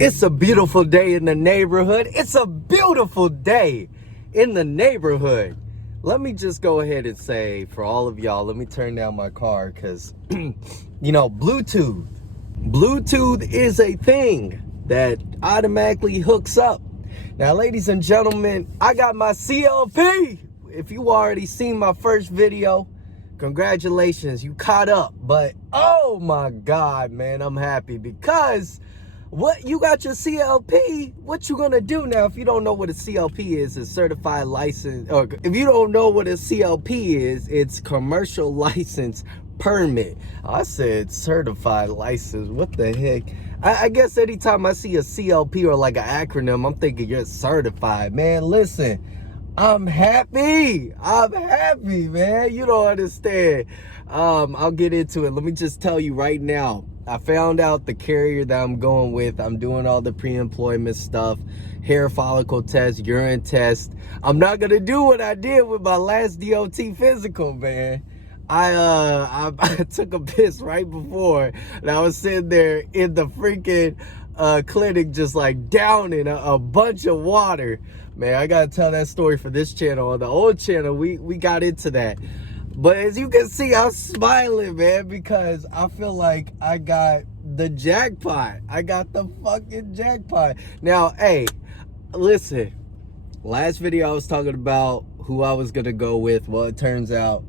It's a beautiful day in the neighborhood. It's a beautiful day in the neighborhood. Let me just go ahead and say for all of y'all, let me turn down my car because, Bluetooth. Bluetooth is a thing that automatically hooks up. Now, ladies and gentlemen, I got my CLP. If you already seen my first video, congratulations, you caught up. But, oh my God, man, I'm happy because what you got your CLP, what you gonna do now? If you don't know what a CLP is, it's certified license, or if you don't know what a CLP is, it's commercial license permit. I said certified license, what the heck? I guess anytime I see a CLP or like an acronym, I'm thinking you're certified. Man, listen, I'm happy, man. You don't understand. I'll get into it. Let me just tell you right now, I found out the carrier that I'm going with. I'm doing all the pre-employment stuff, hair follicle test, urine test. I'm not gonna do what I did with my last DOT physical, man. I took a piss right before, and I was sitting there in the freaking clinic just like downing a bunch of water. Man, I gotta tell that story for this channel. On the old channel, we got into that. But as you can see, I'm smiling, man, because I feel like I got the jackpot. I got the fucking jackpot. Now, hey, listen, last video I was talking about who I was gonna go with. Well, it turns out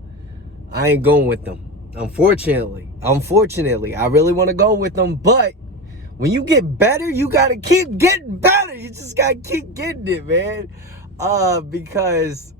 I ain't going with them. Unfortunately, I really want to go with them, but when you get better, you gotta keep getting better. You just gotta keep getting it, man. Because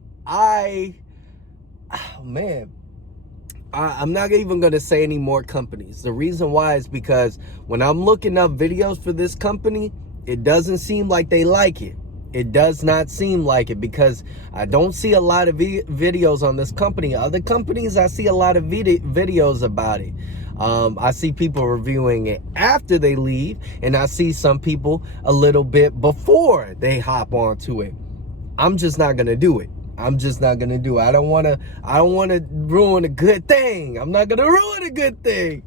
I'm not even gonna say any more companies. The reason why is because when I'm looking up videos for this company, it doesn't seem like they like it. It does not seem like it because I don't see a lot of videos on this company. Other companies, I see a lot of videos about it. I see people reviewing it after they leave, and I see some people a little bit before they hop onto it. I'm just not gonna do it. I'm just not gonna do it. I don't wanna ruin a good thing. I'm not gonna ruin a good thing.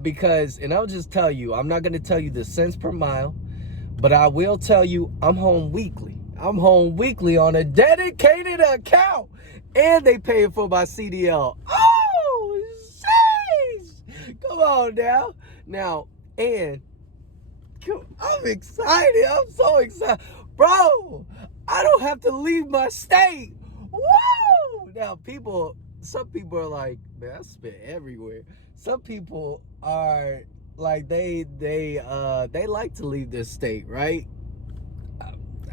Because, and I'll just tell you, I'm not gonna tell you the cents per mile, but I will tell you I'm home weekly. I'm home weekly on a dedicated account, and they pay for my CDL. Oh, sheesh! Come on now. Now, and I'm excited. I'm so excited. Bro, I don't have to leave my state. Woo! Now, some people are like, man, I spit everywhere. Some people are like, they like to leave their state, right?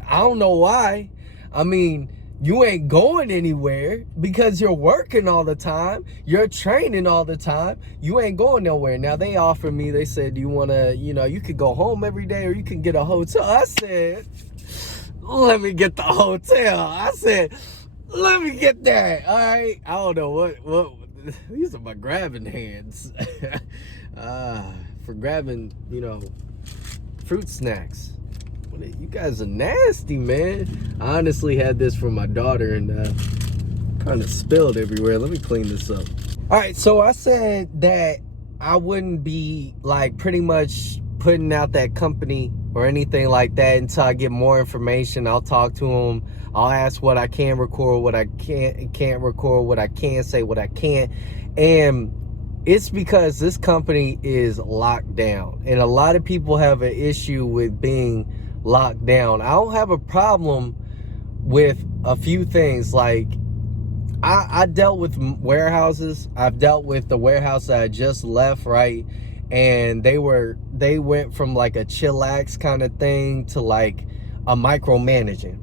I don't know why. I mean, you ain't going anywhere because you're working all the time. You're training all the time. You ain't going nowhere. Now, they offered me, they said, do you want to, you could go home every day or you can get a hotel. I said, let me get the hotel. I said, let me get that. All right. I don't know what these are my grabbing hands. For grabbing, fruit snacks. You guys are nasty, man. I honestly had this for my daughter and kind of spilled everywhere. Let me clean this up. All right, so I said that I wouldn't be like pretty much putting out that company or anything like that until I get more information. I'll talk to them. I'll ask what I can record, what I can't record, what I can say, what I can't. And it's because this company is locked down, and a lot of people have an issue with being locked down. I don't have a problem with a few things. Like I dealt with warehouses. I've dealt with the warehouse that I just left, right? And they went from like a chillax kind of thing to like a micromanaging.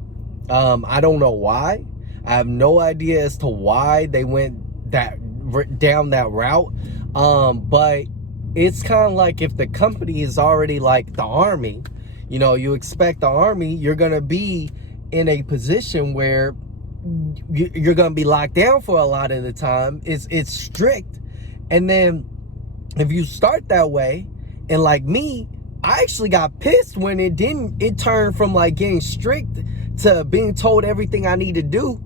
I don't know why. I have no idea as to why they went down that route. But it's kind of like if the company is already like the Army, you expect the Army, you're gonna be in a position where you're gonna be locked down for a lot of the time. It's strict. And then if you start that way, and like me, I actually got pissed when it turned from like getting strict to being told everything I need to do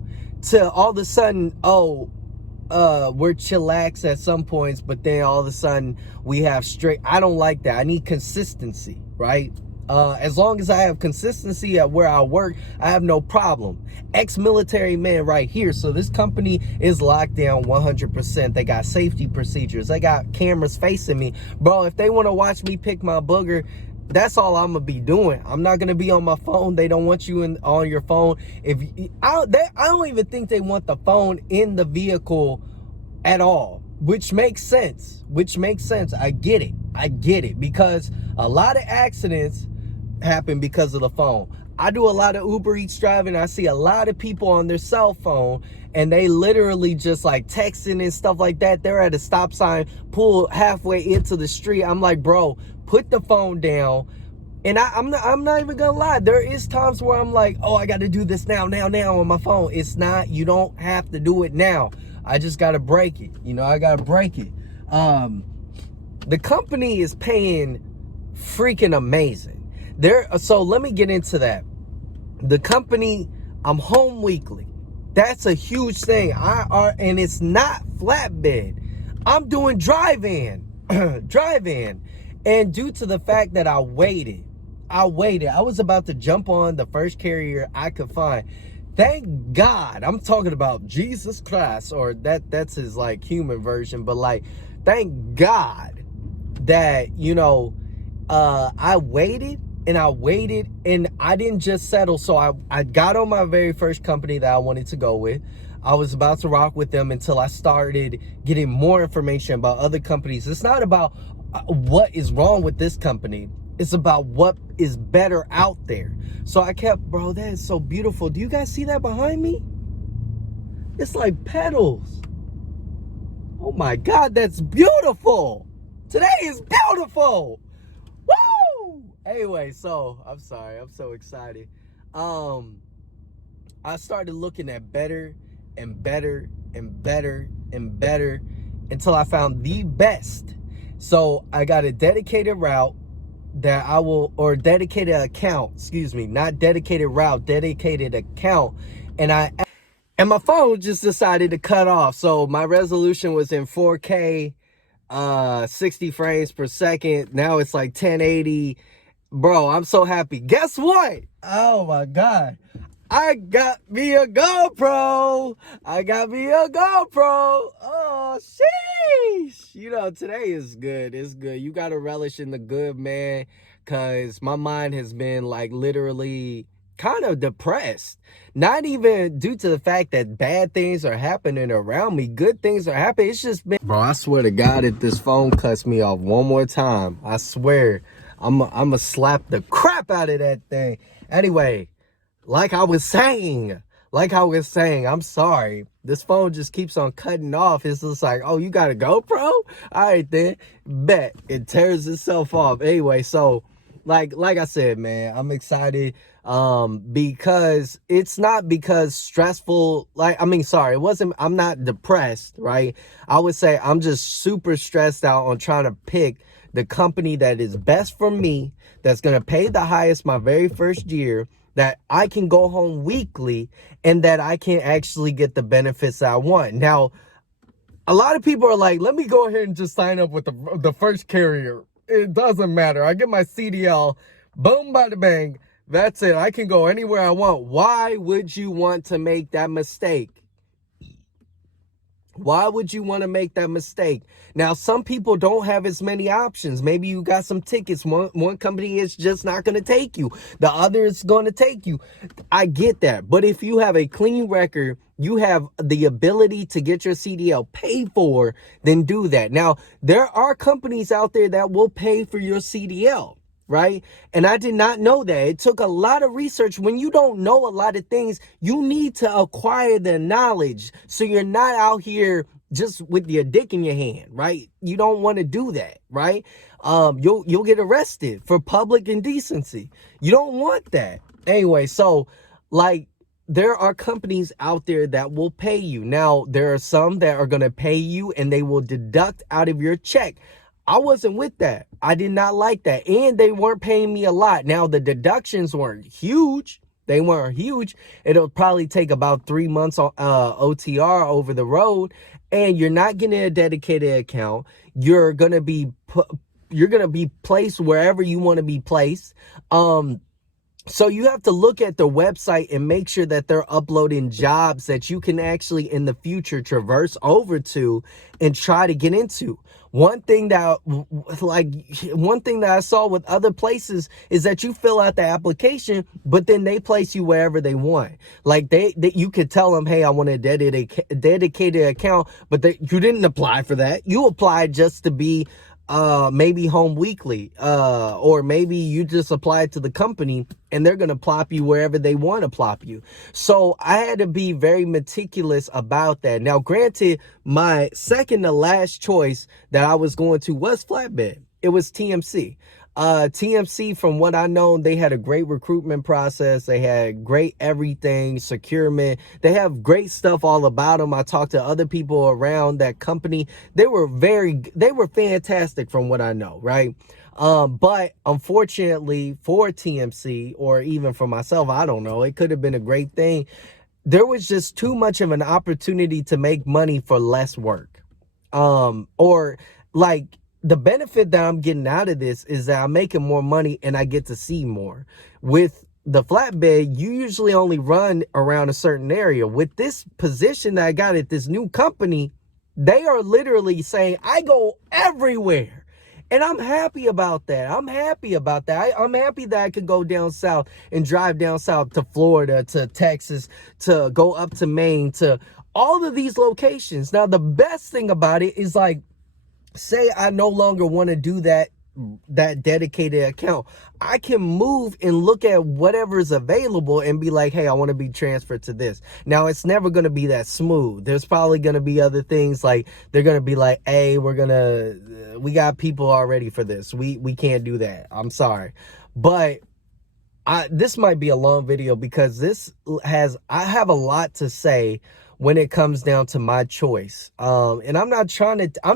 to all of a sudden, we're chillax at some points, but then all of a sudden we have strict. I don't like that. I need consistency, right? As long as I have consistency at where I work, I have no problem. Ex-military man right here. So this company is locked down 100%. They got safety procedures. They got cameras facing me. Bro, if they want to watch me pick my booger, that's all I'm gonna be doing. I'm not gonna be on my phone. They don't want you on your phone. I don't even think they want the phone in the vehicle at all, which makes sense. I get it, because a lot of accidents happen because of the phone. I do a lot of Uber Eats driving. I see a lot of people on their cell phone, and they literally just like texting and stuff like that. They're at a stop sign, pull halfway into the street. I'm like, bro, put the phone down. And I'm not even gonna lie. There is times where I'm like, oh, I got to do this now on my phone. It's not. You don't have to do it now. I just got to break it. I got to break it. The company is paying freaking amazing. So let me get into that. The company, I'm home weekly. That's a huge thing. And it's not flatbed. I'm doing drive-in. And due to the fact that I waited. I was about to jump on the first carrier I could find. Thank God. I'm talking about Jesus Christ, or that's his like human version, but like, thank God that, I waited and I didn't just settle. So I got on my very first company that I wanted to go with. I was about to rock with them until I started getting more information about other companies. It's not about what is wrong with this company. It's about what is better out there. So I kept, bro, that is so beautiful. Do you guys see that behind me? It's like petals. Oh my God, that's beautiful. Today is beautiful. Woo! Anyway, so I'm sorry, I'm so excited. I started looking at better and better and better and better until I found the best. So I got a dedicated route that or dedicated account, excuse me, not dedicated route, dedicated account. And my phone just decided to cut off. So my resolution was in 4K, 60 frames per second. Now it's like 1080. Bro, I'm so happy. Guess what? Oh my God. I got me a GoPro. Oh, sheesh. Today is good. It's good. You got to relish in the good, man, because my mind has been like literally kind of depressed. Not even due to the fact that bad things are happening around me. Good things are happening. It's just been... Bro, I swear to God, if this phone cuts me off one more time, I swear, I'm going to slap the crap out of that thing. Anyway, like I was saying, I'm sorry. This phone just keeps on cutting off. It's just like, oh, you got a GoPro? All right, then. Bet. It tears itself off. Anyway, so like I said, man, I'm excited because it's not because stressful. I'm not depressed, right? I would say I'm just super stressed out on trying to pick the company that is best for me, that's going to pay the highest my very first year, that I can go home weekly, and that I can actually get the benefits I want. Now, a lot of people are like, let me go ahead and just sign up with the first carrier. It doesn't matter. I get my CDL, boom, bada bang. That's it. I can go anywhere I want. Why would you want to make that mistake? Why would you want to make that mistake? Now, some people don't have as many options. Maybe you got some tickets. One company is just not going to take you. The other is going to take you. I get that. But if you have a clean record, you have the ability to get your CDL paid for, then do that. Now, there are companies out there that will pay for your CDL. Right? And I did not know that. It took a lot of research. When you don't know a lot of things, you need to acquire the knowledge so you're not out here just with your dick in your hand, right? You don't want to do that, right? You'll get arrested for public indecency. You don't want that. Anyway, so like there are companies out there that will pay you. Now, there are some that are going to pay you and they will deduct out of your check. I wasn't with that. I did not like that. And they weren't paying me a lot. Now, the deductions weren't huge. They weren't huge. It'll probably take about 3 months OTR over the road. And you're not getting a dedicated account. You're going to be be placed wherever you want to be placed. So you have to look at the website and make sure that they're uploading jobs that you can actually in the future traverse over to and try to get into. One thing that I saw with other places is that you fill out the application, but then they place you wherever they want. Like you could tell them, hey, I want a dedicated account, but you didn't apply for that. You applied just to be maybe Home Weekly, or maybe you just applied to the company and they're going to plop you wherever they want to plop you. So I had to be very meticulous about that. Now, granted, my second to last choice that I was going to was flatbed. It was TMC. TMC, from what I know, they had a great recruitment process. They had great everything, securement. They have great stuff all about them. I talked to other people around that company. They were fantastic from what I know, right? But unfortunately for TMC, or even for myself, I don't know, it could have been a great thing. There was just too much of an opportunity to make money for less work. Or like, the benefit that I'm getting out of this is that I'm making more money and I get to see more. With the flatbed, you usually only run around a certain area. With this position that I got at this new company, they are literally saying I go everywhere. And I'm happy about that. I'm happy that I could go down south and drive down south to Florida, to Texas, to go up to Maine, to all of these locations. Now, the best thing about it is, like, say I no longer want to do that dedicated account, I can move and look at whatever is available and be like, hey, I want to be transferred to this. Now, it's never going to be that smooth. There's probably going to be other things, like they're going to be like, hey, we got people already for this. We can't do that. I'm sorry. But this might be a long video because I have a lot to say when it comes down to my choice. And I'm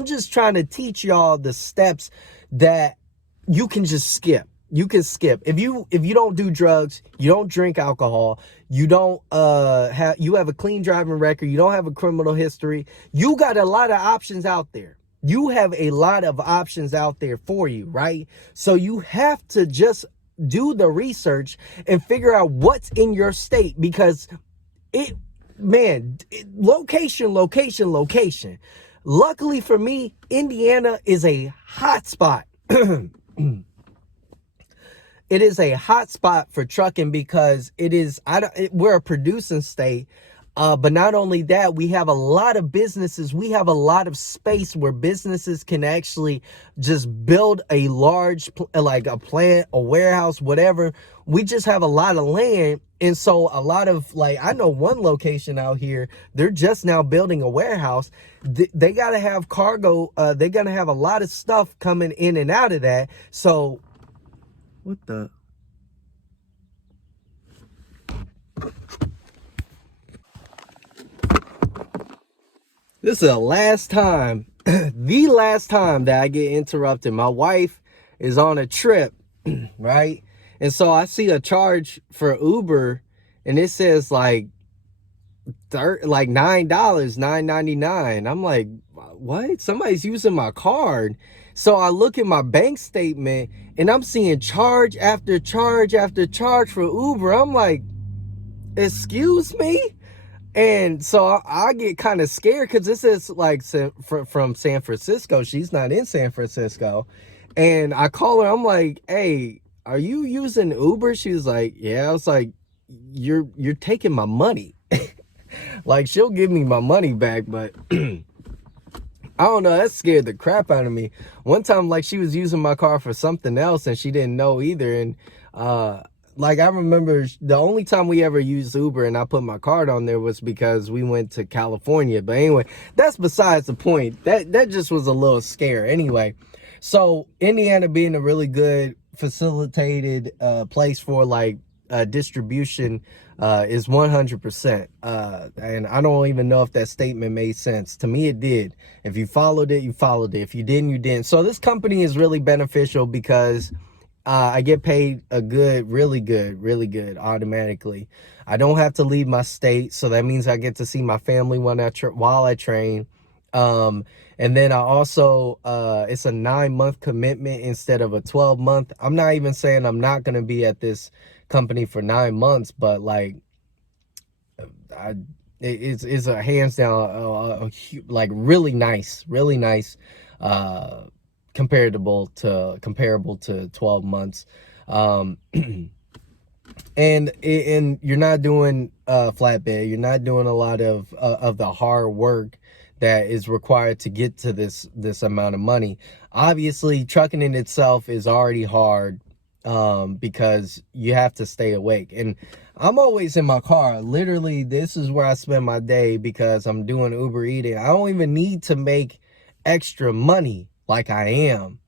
just trying to teach y'all the steps that you can just skip. You can skip. If you don't do drugs, you don't drink alcohol, you don't you have a clean driving record, you don't have a criminal history, you got a lot of options out there. You have a lot of options out there for you, right? So you have to just do the research and figure out what's in your state, because location. Luckily for me, Indiana is a hot spot. It is a hot spot for trucking because we're a producing state. But not only that, we have a lot of businesses. We have a lot of space where businesses can actually just build a large, like a plant, a warehouse, whatever. We just have a lot of land. And so a lot of, like, I know one location out here, they're just now building a warehouse. They got to have cargo. They're going to have a lot of stuff coming in and out of that. So what the... This is the last time, the last time that I get interrupted. My wife is on a trip, right? And so I see a charge for Uber and it says like $9, $9.99. I'm like, what? Somebody's using my card. So I look at my bank statement and I'm seeing charge after charge after charge for Uber. I'm like, excuse me? And so I get kind of scared because this is like from San Francisco. She's not in San Francisco. And I call her. I'm like, hey, are you using Uber? She's like, yeah. I was like, you're taking my money. Like, she'll give me my money back, but I don't know. That scared the crap out of me. One time, like, she was using my car for something else and she didn't know either. And like, I remember the only time we ever used Uber and I put my card on there was because we went to California. But anyway, that's besides the point. That just was a little scare. Anyway, so Indiana being a really good facilitated place for like distribution is 100%. And I don't even know if that statement made sense. To me, it did. If you followed it, you followed it. If you didn't, you didn't. So this company is really beneficial because I get paid really good automatically. I don't have to leave my state, so that means I get to see my family while I train. And then I also, it's a 9-month commitment instead of a 12-month. I'm not even saying I'm not going to be at this company for 9 months, but like, it's a hands down, like really nice, comparable to 12 months. And you're not doing flatbed. You're not doing a lot of the hard work that is required to get to this amount of money. Obviously, trucking in itself is already hard, because you have to stay awake. And I'm always in my car. Literally, this is where I spend my day because I'm doing Uber eating. I don't even need to make extra money like I am,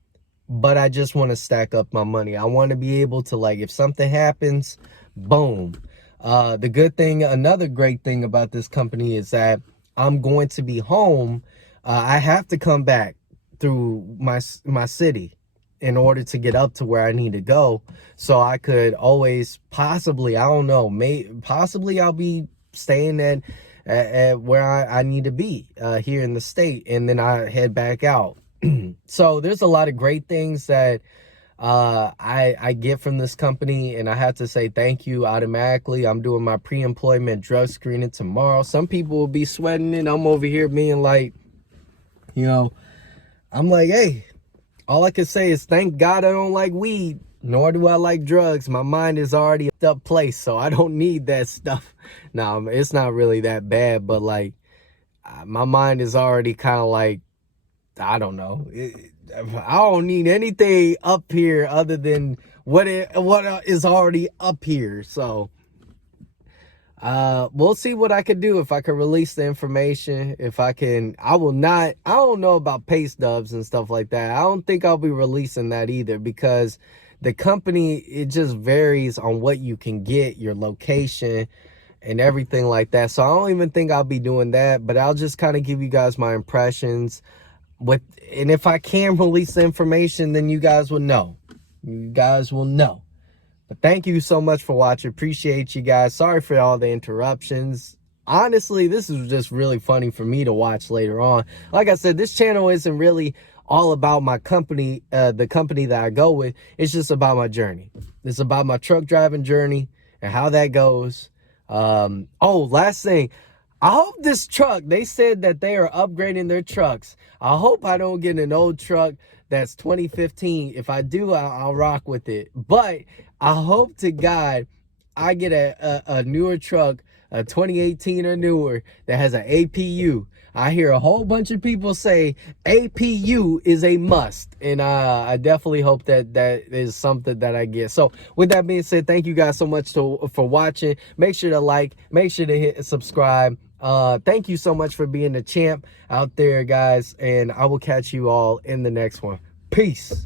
but I just want to stack up my money. I want to be able to, like, if something happens, boom. The good thing, another great thing about this company is that I'm going to be home. I have to come back through my city in order to get up to where I need to go. So I could always possibly, I don't know, possibly I'll be staying at where I need to be here in the state, and then I head back out. So there's a lot of great things that I get from this company, and I have to say thank you automatically. I'm doing my pre-employment drug screening tomorrow. Some people will be sweating, and I'm over here being like, I'm like, hey, all I can say is thank God I don't like weed, nor do I like drugs. My mind is already up place, so I don't need that stuff. Now, it's not really that bad, but like, my mind is already kind of like, I don't know. I don't need anything up here other than what is already up here. So we'll see what I could do, if I can release the information. If I can, I don't know about pay stubs and stuff like that. I don't think I'll be releasing that either, because the company, it just varies on what you can get, your location and everything like that. So I don't even think I'll be doing that, but I'll just kind of give you guys my impressions and if I can release the information, then you guys will know. But thank you so much for watching. Appreciate you guys. Sorry for all the interruptions. Honestly, this is just really funny for me to watch later on. Like I said, this channel isn't really all about my company, the company that I go with. It's just about my journey. It's about my truck driving journey and how that goes. Oh, last thing. I hope this truck, they said that they are upgrading their trucks. I hope I don't get an old truck that's 2015. If I do, I'll rock with it. But I hope to God I get a newer truck, a 2018 or newer, that has an APU. I hear a whole bunch of people say APU is a must, and I definitely hope that is something that I get. So with that being said, thank you guys so much for watching. Make sure to like, make sure to hit subscribe. Thank you so much for being a champ out there, guys, and I will catch you all in the next one. Peace.